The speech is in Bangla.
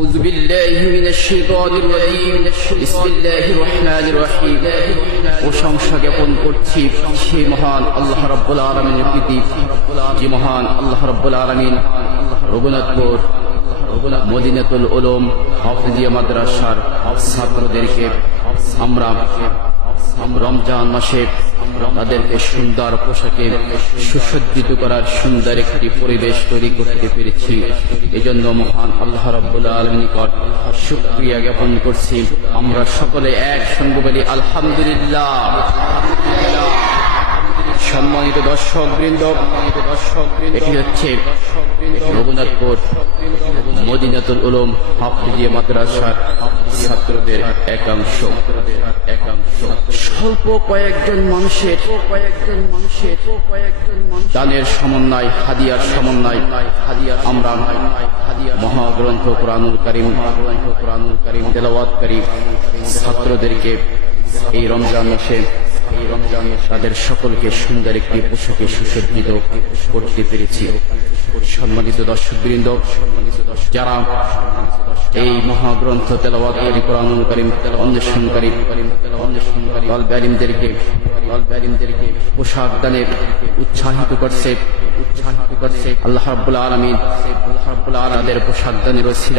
أعوذ بالله من الشيطان الرجيم بسم الله الرحمن الرحيم প্রশংসা জ্ঞাপন করছি সেই মহান আল্লাহ রাব্বুল আলামিনের প্রতি যে মহান আল্লাহ রাব্বুল আলামিন রঘুনাথপুর মদিনাতুল উলুম হাফিজিয়া মাদ্রাসার ছাত্রদেরকে আমরা রমজান মাসে তাদেরকে সুন্দর পোশাকে সুসজ্জিত করার সুন্দর একটি পরিবেশ তৈরি করতে পেরেছি। এজন্য মহান আল্লাহ রাব্বুল আলামিনের নিকট শুকরিয়া জ্ঞাপন করছি। আমরা সকলে একসঙ্গে বলি আলহামদুলিল্লাহ। সম্মানিত দর্শক বৃন্দ, এটি হচ্ছে রঘুনাথপুর মদিনাতুল উলুম হাফিজিয়া মাদ্রাসার ছাত্রদের একাংশ স্বল্প কয়েকজন মানুষের দানের সমন্বয়, হাদিয়ার সমন্বয়, আমরা মহাগ্রন্থ কুরআনুল কারীম তেলাওয়াতকারী ছাত্রদেরকে এই রমজান মাসে তাদের সকলকে সুন্দর একটি পোশাকে সুসজ্জিত করতে পেরেছি। সম্মানিত দর্শকবৃন্দ, যারা এই মহাগ্রন্থ তেলাওয়াতকারী কুরআনুল কারীম অন্বেষণকারী তলবে ইলমদেরকে পোশাক দানে উৎসাহিত করছে আল্লাহ রাব্বুল আলামিন তাদের পোশাক দানের ওসিলা